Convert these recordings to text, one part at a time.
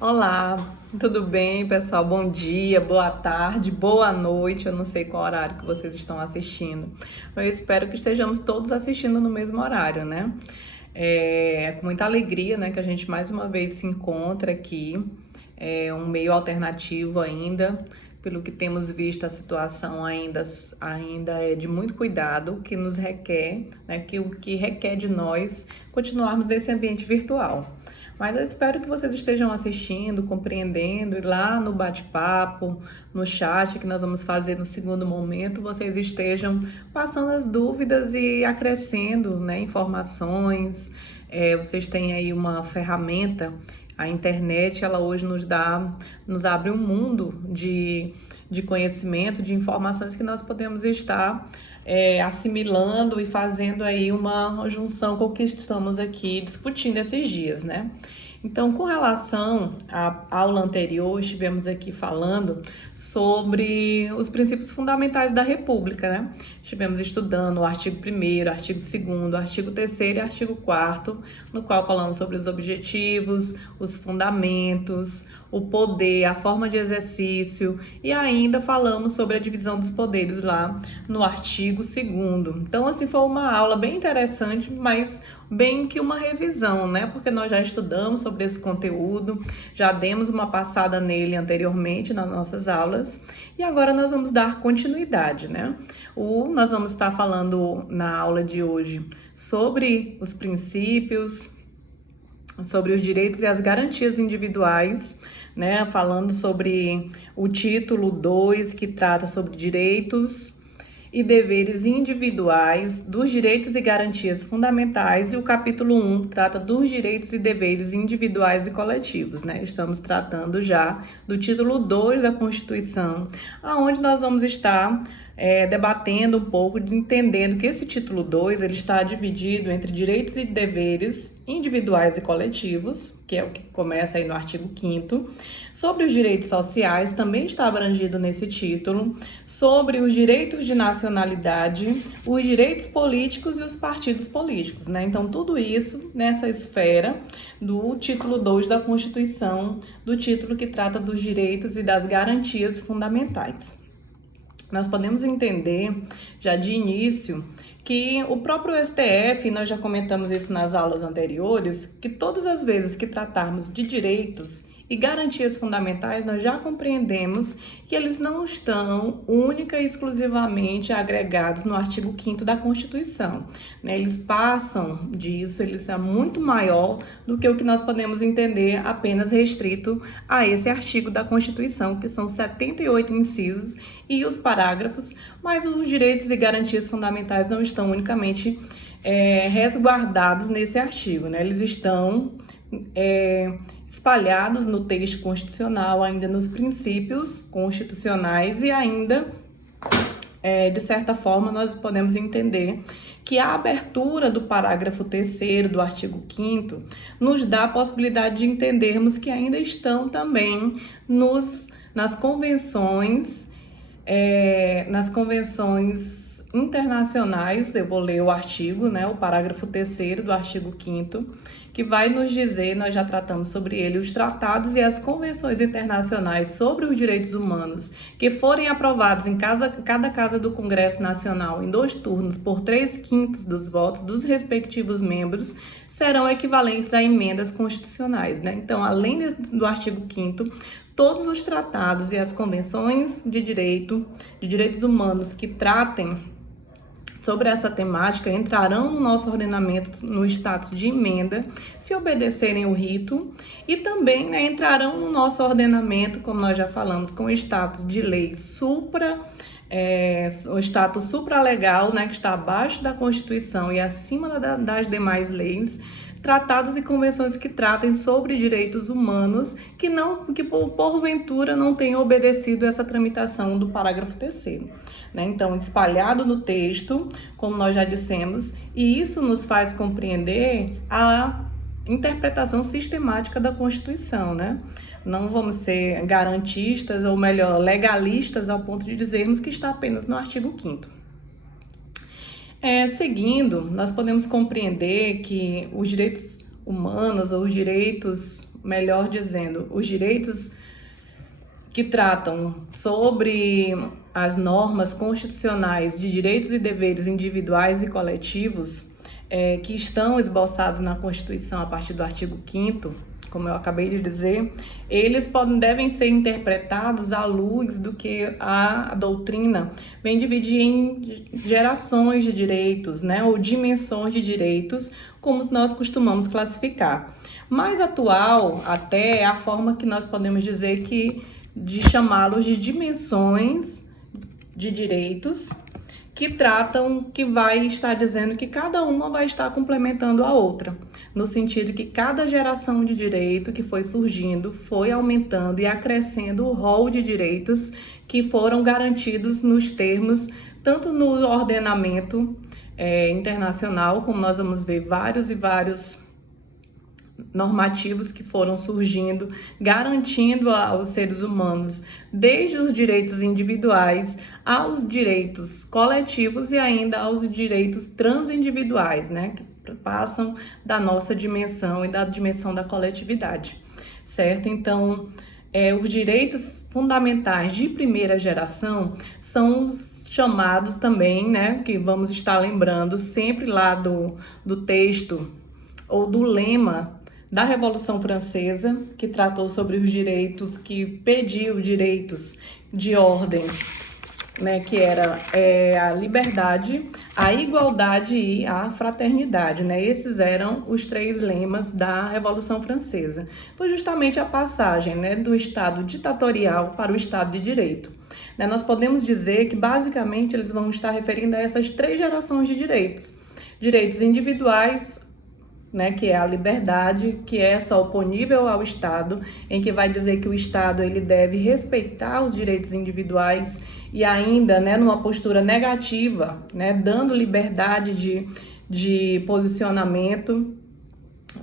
Olá, tudo bem, pessoal? Bom dia, boa tarde, boa noite. Eu não sei qual horário que vocês estão assistindo. Eu espero que estejamos todos assistindo no mesmo horário, né? É com muita alegria, né, que a gente mais uma vez se encontra aqui. É um meio alternativo ainda. Pelo que temos visto, a situação ainda é de muito cuidado, que nos requer, né, que o que requer de nós continuarmos nesse ambiente virtual. Mas eu espero que vocês estejam assistindo, compreendendo, e lá no bate-papo, no chat que nós vamos fazer no segundo momento, vocês estejam passando as dúvidas e acrescendo, né, informações. Vocês têm aí uma ferramenta, a internet, ela hoje nos abre um mundo de conhecimento, de informações que nós podemos estar assimilando e fazendo aí uma junção com o que estamos aqui discutindo esses dias, né? Então, com relação à aula anterior, estivemos aqui falando sobre os princípios fundamentais da República, né? Estivemos estudando o artigo 1º, artigo 2º, artigo 3º e artigo 4º, no qual falamos sobre os objetivos, os fundamentos, o poder, a forma de exercício e ainda falamos sobre a divisão dos poderes lá no artigo 2º. Então, assim, foi uma aula bem interessante, mas bem que uma revisão, né? Porque nós já estudamos sobre esse conteúdo, já demos uma passada nele anteriormente nas nossas aulas e agora nós vamos dar continuidade, né? Nós vamos estar falando na aula de hoje sobre os princípios, sobre os direitos e as garantias individuais, né? Falando sobre o título 2, que trata sobre direitos e deveres individuais, dos direitos e garantias fundamentais, e o capítulo 1 trata dos direitos e deveres individuais e coletivos, né? Estamos tratando já do título 2 da Constituição, aonde nós vamos estar debatendo um pouco, entendendo que esse título 2 ele está dividido entre direitos e deveres individuais e coletivos, que é o que começa aí no artigo 5º, sobre os direitos sociais, também está abrangido nesse título, sobre os direitos de nacionalidade, os direitos políticos e os partidos políticos, né? Então, tudo isso nessa esfera do título 2 da Constituição, do título que trata dos direitos e das garantias fundamentais. Nós podemos entender, já de início, que o próprio STF, nós já comentamos isso nas aulas anteriores, que todas as vezes que tratarmos de direitos e garantias fundamentais, nós já compreendemos que eles não estão única e exclusivamente agregados no artigo 5º da Constituição, né? Eles passam disso, eles são muito maior do que o que nós podemos entender apenas restrito a esse artigo da Constituição, que são 78 incisos e os parágrafos, mas os direitos e garantias fundamentais não estão unicamente resguardados nesse artigo, né? Eles estão espalhados no texto constitucional, ainda nos princípios constitucionais e ainda, de certa forma, nós podemos entender que a abertura do parágrafo 3º do artigo 5º nos dá a possibilidade de entendermos que ainda estão também nas convenções internacionais. Eu vou ler o artigo, né, o parágrafo 3º do artigo 5º, que vai nos dizer, nós já tratamos sobre ele, os tratados e as convenções internacionais sobre os direitos humanos que forem aprovados em cada casa do Congresso Nacional em 2 turnos por 3/5 dos votos dos respectivos membros serão equivalentes a emendas constitucionais, né? Então, além do artigo 5º, todos os tratados e as convenções de direitos humanos que tratem sobre essa temática entrarão no nosso ordenamento no status de emenda, se obedecerem o rito, e também, né, entrarão no nosso ordenamento, como nós já falamos, com o status de lei o status supralegal, né, que está abaixo da Constituição e acima das demais leis, tratados e convenções que tratem sobre direitos humanos que porventura não tenham obedecido essa tramitação do parágrafo 3º. Né? Então, espalhado no texto, como nós já dissemos, e isso nos faz compreender a interpretação sistemática da Constituição, né? Não vamos ser garantistas, ou melhor, legalistas, ao ponto de dizermos que está apenas no artigo 5º. Seguindo, nós podemos compreender que os direitos humanos ou os direitos melhor dizendo, os direitos que tratam sobre as normas constitucionais de direitos e deveres individuais e coletivos, que estão esboçados na Constituição a partir do artigo 5º, como eu acabei de dizer, eles devem ser interpretados à luz do que a doutrina vem dividir em gerações de direitos, né, ou dimensões de direitos, como nós costumamos classificar. Mais atual até é a forma que nós podemos dizer de chamá-los de dimensões de direitos, que vai estar dizendo que cada uma vai estar complementando a outra, no sentido que cada geração de direito que foi surgindo foi aumentando e acrescendo o rol de direitos que foram garantidos nos termos, tanto no ordenamento internacional, como nós vamos ver vários e vários normativos que foram surgindo, garantindo aos seres humanos, desde os direitos individuais aos direitos coletivos e ainda aos direitos transindividuais, né, que passam da nossa dimensão e da dimensão da coletividade, certo? Então, os direitos fundamentais de primeira geração são chamados também, né, que vamos estar lembrando sempre lá do texto ou do lema da Revolução Francesa, que tratou sobre os direitos, que pediu direitos de ordem, né, que era a liberdade, a igualdade e a fraternidade, né? Esses eram os 3 lemas da Revolução Francesa. Foi justamente a passagem, né, do Estado ditatorial para o Estado de Direito. Né, nós podemos dizer que, basicamente, eles vão estar referindo a essas 3 gerações de direitos. Direitos individuais, né, que é a liberdade, que é só oponível ao Estado, em que vai dizer que o Estado ele deve respeitar os direitos individuais e ainda, né, numa postura negativa, né, dando liberdade de posicionamento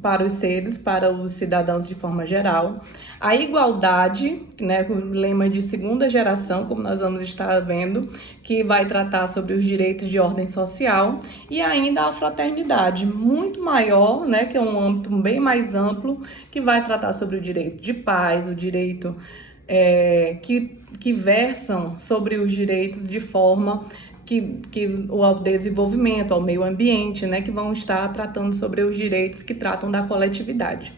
para os seres, para os cidadãos de forma geral. A igualdade, né, o lema de segunda geração, como nós vamos estar vendo, que vai tratar sobre os direitos de ordem social, e ainda a fraternidade, muito maior, né, que é um âmbito bem mais amplo, que vai tratar sobre o direito de paz, o direito que versam sobre os direitos de forma ao desenvolvimento, ao meio ambiente, né, que vão estar tratando sobre os direitos que tratam da coletividade,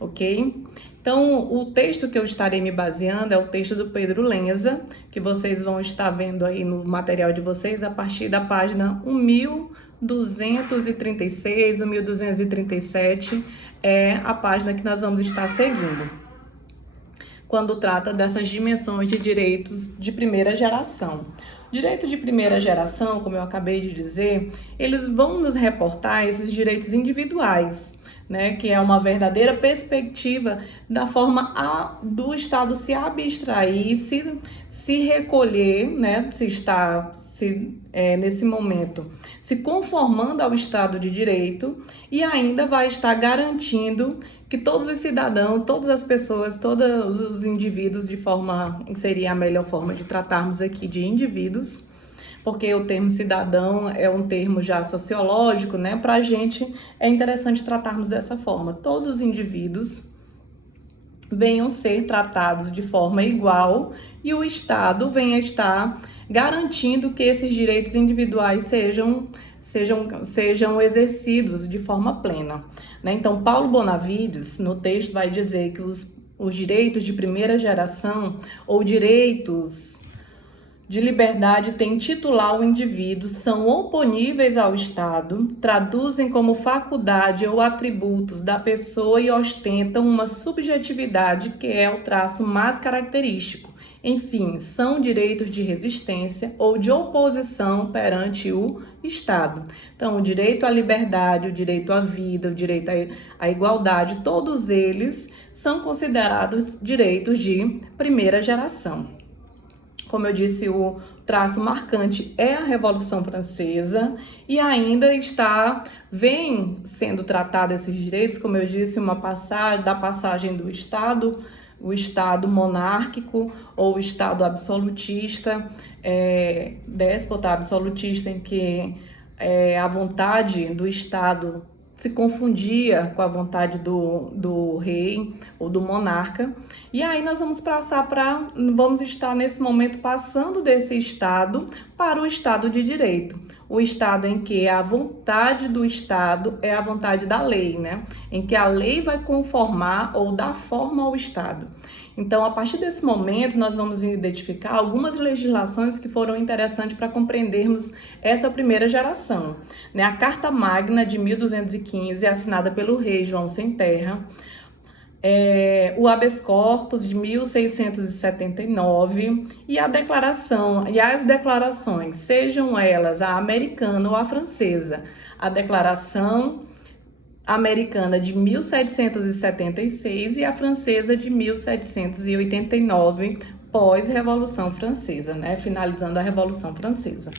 ok? Então, o texto que eu estarei me baseando é o texto do Pedro Lenza, que vocês vão estar vendo aí no material de vocês a partir da página 1236, 1237, é a página que nós vamos estar seguindo, quando trata dessas dimensões de direitos de primeira geração. Direito de primeira geração, como eu acabei de dizer, eles vão nos reportar esses direitos individuais, né, que é uma verdadeira perspectiva da forma do Estado se abstrair, se recolher, né, nesse momento, se conformando ao Estado de Direito e ainda vai estar garantindo que todos os cidadãos, todas as pessoas, todos os indivíduos, seria a melhor forma de tratarmos aqui de indivíduos, porque o termo cidadão é um termo já sociológico, né? Para a gente é interessante tratarmos dessa forma. Todos os indivíduos venham ser tratados de forma igual e o Estado venha estar garantindo que esses direitos individuais sejam exercidos de forma plena, né? Então, Paulo Bonavides, no texto, vai dizer que os direitos de primeira geração ou direitos de liberdade têm titular o indivíduo, são oponíveis ao Estado, traduzem como faculdade ou atributos da pessoa e ostentam uma subjetividade que é o traço mais característico. Enfim, são direitos de resistência ou de oposição perante o Estado. Então, o direito à liberdade, o direito à vida, o direito à igualdade, todos eles são considerados direitos de primeira geração. Como eu disse, o traço marcante é a Revolução Francesa e ainda vem sendo tratado esses direitos, como eu disse, da passagem do Estado, o Estado monárquico ou o Estado absolutista, déspota absolutista, em que a vontade do Estado se confundia com a vontade do rei ou do monarca. E aí nós vamos estar nesse momento passando desse Estado para o Estado de Direito. O Estado em que a vontade do Estado é a vontade da lei, né? Em que a lei vai conformar ou dar forma ao Estado. Então, a partir desse momento, nós vamos identificar algumas legislações que foram interessantes para compreendermos essa primeira geração, né? A Carta Magna de 1215, assinada pelo rei João Sem Terra, o habeas corpus de 1679 e as declarações, sejam elas a americana ou a francesa. A Declaração Americana de 1776 e a francesa de 1789, pós-Revolução Francesa, né? Finalizando a Revolução Francesa.